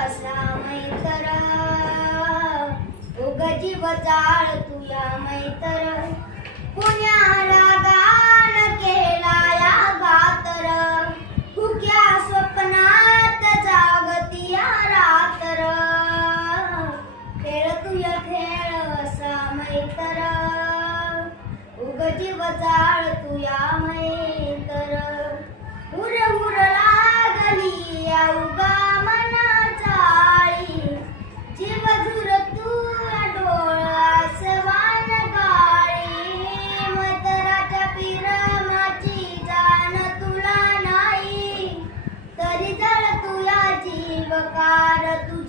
असा मैतर उग जीव जाळ तुया मैतर पुण्याला गान केला या गातर हुक्या स्वप्नात जागतिया रातर खेळ तुया खेळ असा मैतर उग जीव जाळ तुया मैतर हुर हुर लागली या उगा जीव झुर तू डोळा सवान गाळी मैतराच्या पिरमाची जाण तुला नाही तरी जळ तुया जीवकार तू